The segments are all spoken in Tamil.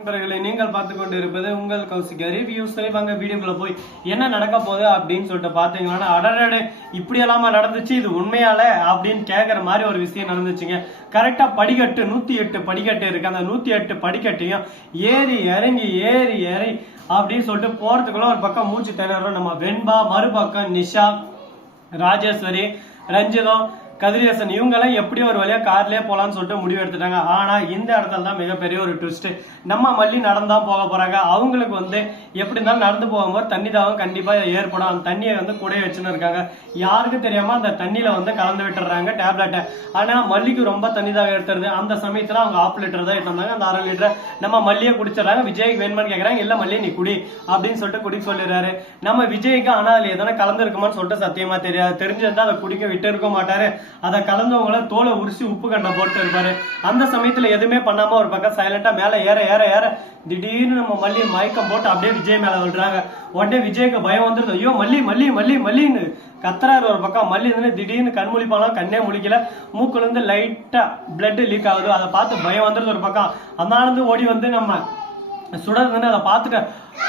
நண்பர்களே, நீங்கள் பார்த்து கொண்டு இருப்பது உங்கள் கௌசிக் ரிவ்யூ. சரி வாங்க வீடியோக்குள்ள போய் என்ன நடக்க போகுது அப்படின்னு சொல்லிட்டு பாத்தீங்கன்னா, அடடே இப்படி எல்லாமா நடந்துச்சு, இது உண்மையால அப்படின்னு கேட்கற மாதிரி ஒரு விஷயம் நடந்துச்சுங்க. கரெக்டா படிக்கட்டு 108 படிக்கட்டு இருக்கு. அந்த 108 படிக்கட்டையும் ஏறி இறங்கி அப்படின்னு சொல்லிட்டு போறதுக்குள்ள ஒரு பக்கம் மூச்சு திணறோம் நம்ம வெண்பா, மறுபக்கம் நிஷா, ராஜேஸ்வரி, ரஞ்சிதம், கதிரேசன் இவங்கெல்லாம் எப்படி ஒரு வழியா கார்லயே போலான்னு சொல்லிட்டு முடிவு எடுத்துட்டாங்க. ஆனா இந்த இடத்துல தான் மிகப்பெரிய ஒரு ட்விஸ்ட். நம்ம மல்லி நடந்தான் போக போறாங்க. அவங்களுக்கு எப்படி இருந்தாலும் நடந்து போகும்போது தண்ணி தாகம் கண்டிப்பா ஏற்படும். அந்த தண்ணியை கூடைய வச்சுன்னு இருக்காங்க. யாருக்கு தெரியாம அந்த தண்ணியில கலந்து விட்டுறாங்க டேப்லெட்டை. ஆனா மல்லிக்கு ரொம்ப தண்ணி தாகம் எடுத்துருது. அந்த சமயத்துல அவங்க 1/2 லிட்டர் தான் எடுத்தாங்க. அந்த 1/2 லிட்டர் நம்ம மல்லியை குடிச்சிடறாங்க. விஜய்க்கு வேணுமான்னு கேக்குறாங்க. இல்ல மல்லி நீ குடி அப்படின்னு சொல்லிட்டு குடிக்க சொல்லிடுறாரு நம்ம விஜய்க்கு. ஆனா அதுல எதனா கலந்து இருக்குமான்னு சொல்லிட்டு சத்தியமா தெரியாது. தெரிஞ்சிருந்தா அதை குடிக்க விட்டு இருக்க மாட்டாரு. அதை கலந்தவங்கள தோலை உரிச்சு உப்பு கண்டை போட்டு இருப்பாரு. அந்த சமயத்துல எதுவுமே பண்ணாம ஒரு பக்கம் சைலண்டா மேல ஏற திடீர்னு நம்ம மல்லி மயக்கம் போட்டு அப்படியே விஜய் மேல விடுறாங்க. உடனே விஜய்க்கு பயம் வந்துருது. ஐயோ மல்லின்னு கத்துறாரு. ஒரு பக்கம் மல்லி திடீர்னு கண் முழிப்பாலும் கண்ணே முழிக்கல. மூக்குல இருந்து லைட்டா பிளட் லீக் ஆகுது. அதை பார்த்து பயம் வந்துருது. ஒரு பக்கம் அந்த ஓடி நம்ம சுடர்ந்து அதை பார்த்துட்டு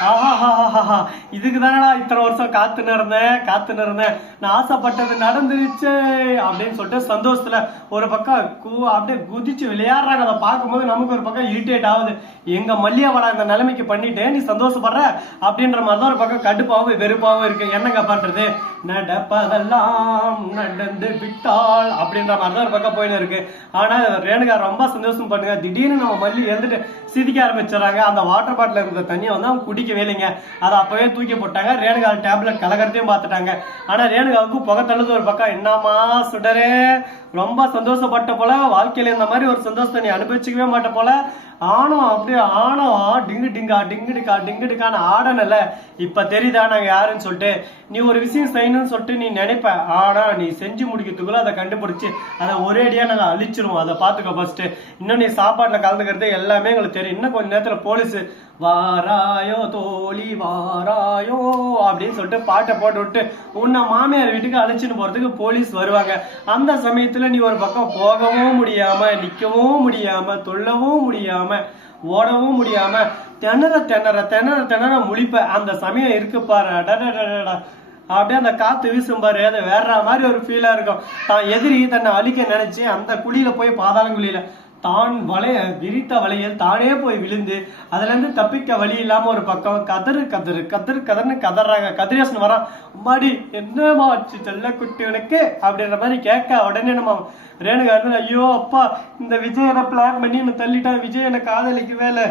ஆஹா இதுக்கு தானடா இத்தனை வருஷம் காத்துன்னு இருந்தேன் நான் ஆசைப்பட்டது நடந்துருச்சு அப்படின்னு சொல்லிட்டு சந்தோஷத்துல ஒரு பக்கம் அப்படியே குதிச்சு விளையாடுறாங்க. அதை பார்க்கும்போது நமக்கு ஒரு பக்கம் இரிட்டேட் ஆகுது. எங்க மல்லியாவடா இந்த நிலைமைக்கு பண்ணிட்டு நீ சந்தோஷப்படுற அப்படின்ற மாதிரிதான் ஒரு பக்கம் கடுப்பாவும் வெறுப்பாவும் இருக்கு. என்னங்க பண்றது, நடப்பதெல்லாம் நடந்து விட்டால் அப்படின்ற மாதிரிதான் ஒரு பக்கம் போயின்னு இருக்கு. ஆனா ரேணுகா ரொம்ப சந்தோஷம் பண்ணுங்க. திடீர்னு நம்ம மல்லி எழுந்துட்டு சிரிக்க ஆரம்பிச்சிடறாங்க. அந்த வாட்டர் பாட்டில் இருந்த தண்ணியை அவங்க குடிக்கவே இல்லைங்க. அதை அப்பவே தூக்கி போட்டாங்க. ரேணுகா டேப்லெட் கலகரத்தையும் பார்த்துட்டாங்க. ஆனா ரேணுகாவுக்கு புகை தள்ளுது. ஒரு பக்கம் என்னமா சுடரே ரொம்ப சந்தோஷப்பட்ட போல, வாழ்க்கையில இந்த மாதிரி ஒரு சந்தோஷத்தை நீ அனுபவிச்சுக்கவே மாட்ட போல. டிங்கு டிங்கான ஆடனல இப்ப தெரியுதா நாங்க யாருன்னு சொல்லிட்டு. நீ ஒரு விஷயம் செய்யணும்னு சொல்லிட்டு நீ நினைப்ப. ஆனா நீ செஞ்சு முடிக்கிறதுக்குள்ள அதை கண்டுபிடிச்சு அதை ஒரேடியா நாங்க அழிச்சிருவோம். அதை பாத்துக்க ஃபர்ஸ்ட். இன்னும் நீ சாப்பாட்டுல கலந்துக்கிறது எல்லாமே எங்களுக்கு தெரியும். இன்னும் கொஞ்ச நேரத்துல போலீஸ் வாராயோ தோழி வாராயோ அப்படின்னு சொல்லிட்டு பாட்டை போட்டு விட்டு உன்னை மாமியார் வீட்டுக்கு அழைச்சின்னு போறதுக்கு போலீஸ் வருவாங்க. அந்த சமயத்துல நீ ஒரு பக்கம் போகவும் முடியாம, நிக்கவும் முடியாம, தொல்லவும் முடியாம, ஓடவும் முடியாம திணற முழிப்ப. அந்த சமயம் இருக்கு பாரு, அப்படியே அந்த காத்து வீசும் பாரு, அது வேற மாதிரி ஒரு ஃபீலா இருக்கும். தான் எதிரி தன்னை அழிக்க நினைச்சு அந்த குழியில போய் பாதாளங்குழியில தான் விரித்த வலையில் தானே போய் விழுந்து அதுல இருந்து தப்பிக்க வழி இல்லாம ஒரு பக்கம் கதறுன்னு கதறாங்க. கதிரேசன் வரான். அம்மாடி என்னமா ஆச்சு செல்ல குட்டிவனுக்கு அப்படின்ற மாதிரி கேட்க உடனே நம்ம ரேணுகா ஐயோ அப்பா இந்த விஜய் என்ன பிளான் பண்ணி என்ன தள்ளிட்டான். விஜய் என்ன காதலிக்கு வேலை.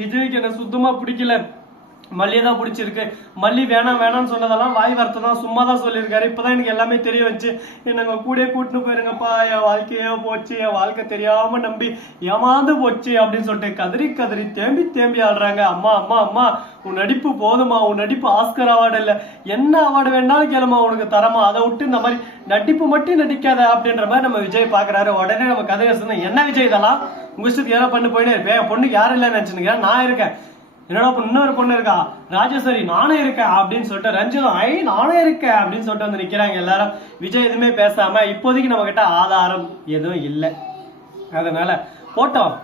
விஜய்க்கு என்ன சுத்தமா பிடிக்கல. மல்லியை தான் பிடிச்சிருக்கு. மல்லி வேணாம்னு சொன்னதெல்லாம் வாய் வார்த்தை தான், சும்மா தான் சொல்லியிருக்காரு. இப்பதான் எனக்கு எல்லாமே தெரிய வச்சு என்னங்க கூட கூட்டிட்டு போயிருங்கப்பா. என் வாழ்க்கையே போச்சு, என் வாழ்க்கை தெரியாம நம்பி ஏமாந்து போச்சு அப்படின்னு சொல்லிட்டு கதறி தேம்பி ஆடுறாங்க. அம்மா உன் நடிப்பு போதுமா, உன் நடிப்பு ஆஸ்கர் அவார்டு இல்ல, என்ன அவார்டு வேணாலும் கேளுமா உனக்கு தரமா, அதை விட்டு இந்த மாதிரி நடிப்பு மட்டும் நடிக்காத அப்படின்ற மாதிரி நம்ம விஜய் பாக்குறாரு. உடனே நம்ம கதையை சொன்ன என்ன விஜய் இதெல்லாம் உங்க இஷ்டத்துக்கு ஏதோ பண்ணு போயினே இருப்பேன். என் பொண்ணுக்கு யாரும் இல்லைன்னு நினைச்சுருக்கேன், நான் இருக்கேன். என்னோட இன்னொரு பொண்ணு இருக்கா ராஜேஸ்வரி, நானும் இருக்கேன் அப்படின்னு சொல்லிட்டு ரஞ்சிதம் நானும் இருக்கேன் அப்படின்னு சொல்லிட்டு நிக்கிறாங்க எல்லாரும். விஜய் எதுவுமே பேசாம இப்போதைக்கு நம்ம கிட்ட ஆதாரம் எதுவும் இல்லை. அதனால போட்டோம்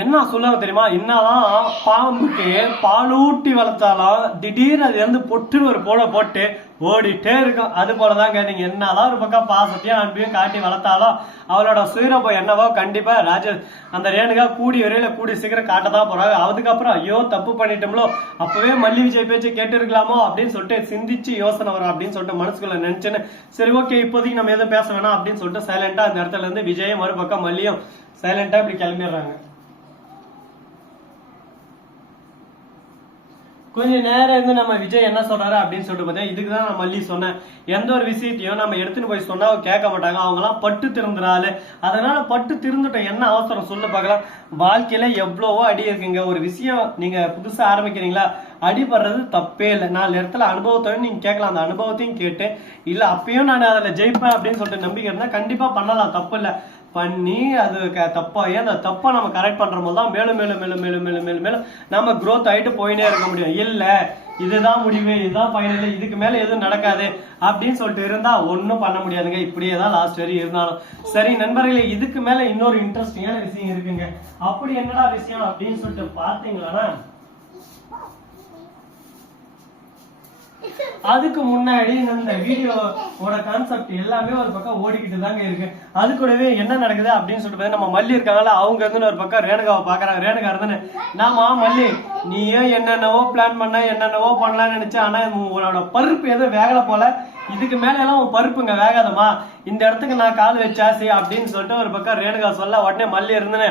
என்ன சொல்லுவாங்க தெரியுமா, என்னதான் பாம்புக்கு பாலூட்டி வளர்த்தாலும் திடீர்னு அது பொட்டுன்னு ஒரு போட்டு ஓடிட்டே இருக்கும். அது போலதாங்க நீங்க என்னதான் ஒரு பக்கம் பாசத்தையும் அன்பையும் காட்டி வளர்த்தாலும் அவளோட சுயரப்பம் என்னவோ கண்டிப்பா அந்த ரேணுகா கூடி சீக்கிரம் காட்டதான் போறாங்க. அதுக்கப்புறம் ஐயோ தப்பு பண்ணிட்டோம்லோ, அப்பவே மல்லி விஜய் பேச்சு கேட்டு இருக்கலாமோ அப்படின்னு சொல்லிட்டு சிந்திச்சு யோசனை வரும் அப்படின்னு சொல்லிட்டு மனசுக்குள்ள நினைச்சேன்னு சரி ஓகே இப்போதைக்கு நம்ம எதுவும் பேச வேணாம் அப்படின்னு சொல்லிட்டு சைலண்டா அந்த இடத்துல இருந்து விஜயும் மறுபக்கம் மல்லியும் சைலண்டா இப்படி கிளம்பிடுறாங்க. கொஞ்ச நேரம் இருந்து நம்ம விஜய் என்ன சொல்றாரு அப்படின்னு சொல்லிட்டு பார்த்தா, இதுக்குதான் நான் மல்லி சொன்னேன், எந்த ஒரு விஷயத்தையும் நம்ம எடுத்துன்னு போய் சொன்னா கேட்க மாட்டாங்க. அவங்க எல்லாம் பட்டு திருந்துறாரு. அதனால பட்டு திருந்துட்டோம், என்ன அவசரம் சொல்லு பார்க்கலாம். வாழ்க்கையில எவ்வளவோ அடி இருக்குங்க. ஒரு விஷயம் நீங்க புதுசா ஆரம்பிக்கிறீங்களா, அடிபடுறது தப்பே இல்லை. 4 இடத்துல அனுபவத்தையும் நீங்க கேட்கலாம். அந்த அனுபவத்தையும் கேட்டு இல்ல அப்பயும் நான் அதுல ஜெயிப்பேன் அப்படின்னு சொல்லிட்டு நம்பிக்கை இருந்தா கண்டிப்பா பண்ணலாம், தப்பு இல்லை. பண்ணி அது தப்பாகி அந்த தப்பை நம்ம கரெக்ட் பண்ற போது தான் மேலும் நம்ம growth ஆயிட்டு போயினே இருக்க முடியும். இல்ல இதுதான் முடிவு, இதுதான் ஃபைனல், இதுக்கு மேல எதுவும் நடக்காது அப்படின்னு சொல்லிட்டு இருந்தா ஒன்னும் பண்ண முடியாதுங்க. இப்படியே தான் லாஸ்ட் வரையும் இருந்தாலும் சரி. நண்பர்களே, இதுக்கு மேல இன்னொரு இன்ட்ரெஸ்டிங்கான விஷயம் இருக்குங்க. அப்படி என்னடா விஷயம் அப்படின்னு சொல்லிட்டு பாத்தீங்களா, அதுக்கு முன்னாடி இந்த வீடியோவோட கான்செப்ட் எல்லாமே ஒரு பக்கம் ஓடிக்கிட்டு தாங்க இருக்கு. அது கூடவே என்ன நடக்குது அப்படின்னு சொல்லிட்டு நம்ம மல்லி இருக்காங்கல்ல, அவங்க இருந்து ஒரு பக்கம் ரேணுகாவை பாக்குறாங்க. ரேணுகா இருந்துன்னு, நாமா மல்லி நீயும் என்னென்னவோ பிளான் பண்ண, என்னென்னவோ பண்ணலாம்னு நினைச்சேன், ஆனா உன்னோட பருப்பு எதுவும் வேகல போல, இதுக்கு மேல எல்லாம் உன் பருப்புங்க வேகாதமா, இந்த இடத்துக்கு நான் கால் வச்சாசி அப்படின்னு சொல்லிட்டு ஒரு பக்கம் ரேணுகா சொல்ல, உடனே மல்லி இருந்துன்னு,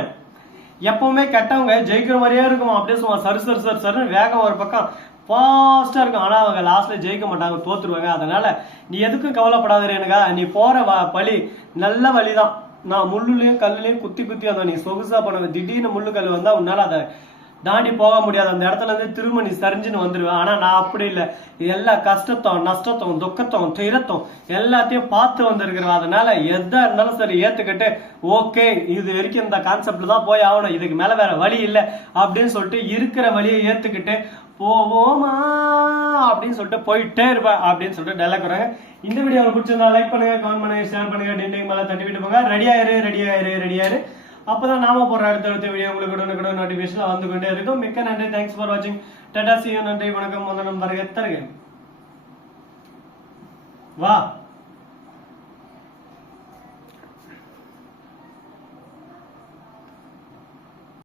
எப்பவுமே கெட்டவங்க ஜெயிக்கிற மாதிரியே இருக்கும் அப்படியே சும்மா சரு சரு சரு சருன்னு வேகம் ஒரு பக்கம் ஃபாஸ்டா இருக்கும். ஆனா அவங்க லாஸ்ட்ல ஜெயிக்க மாட்டாங்க, தோத்துருவாங்க. அதனால நீ எதுக்கும் கவலைப்படாத ரேணுகா, நீ போற வழி நல்ல வழிதான். நான் முள்ளுலயும் கல்லுலயும் குத்தி குத்தி வந்தோம், நீ சொகுசா பண்ணுவ, திடீர்னு முள்ளு கல் வந்தா உன்னால அதை தாண்டி போக முடியாது, அந்த இடத்துல இருந்து திரும்ப நீ சரிஞ்சுன்னு வந்துருவேன். ஆனா நான் அப்படி இல்லை, எல்லா கஷ்டத்தோம் நஷ்டத்தோம் துக்கத்தோம் துயரத்தோம் எல்லாத்தையும் பார்த்து வந்திருக்கிறோம். அதனால எதா இருந்தாலும் சரி ஏத்துக்கிட்டு ஓகே இது வரைக்கும் இந்த கான்செப்ட்ல தான் போய் ஆகணும், இதுக்கு மேல வேற வழி இல்லை அப்படின்னு சொல்லிட்டு இருக்கிற வழியை ஏத்துக்கிட்டு போவோமா அப்படின்னு சொல்லிட்டு போயிட்டே இருப்பேன் அப்படின்னு சொல்லிட்டு டைலாக் வராங்க. இந்த வீடியோ பிடிச்சிருந்தா லைக் பண்ணுங்க, கமெண்ட் பண்ணுங்க, ஷேர் பண்ணுங்க, டிண்டிங் மேல தட்டி விட்டு போங்க. ரெடியாயிரு. அப்பதான் நாம போடுற அடுத்த வீடியோ உங்களுக்கு உடனே நோட்டிபிகேஷன் வந்து கொண்டே இருக்கும். மிக்க நன்றி, தேங்க்ஸ் ஃபார் வாட்சிங். டாடா, see you, நன்றி, வணக்கம், வந்தனம், வருக தருக. வா.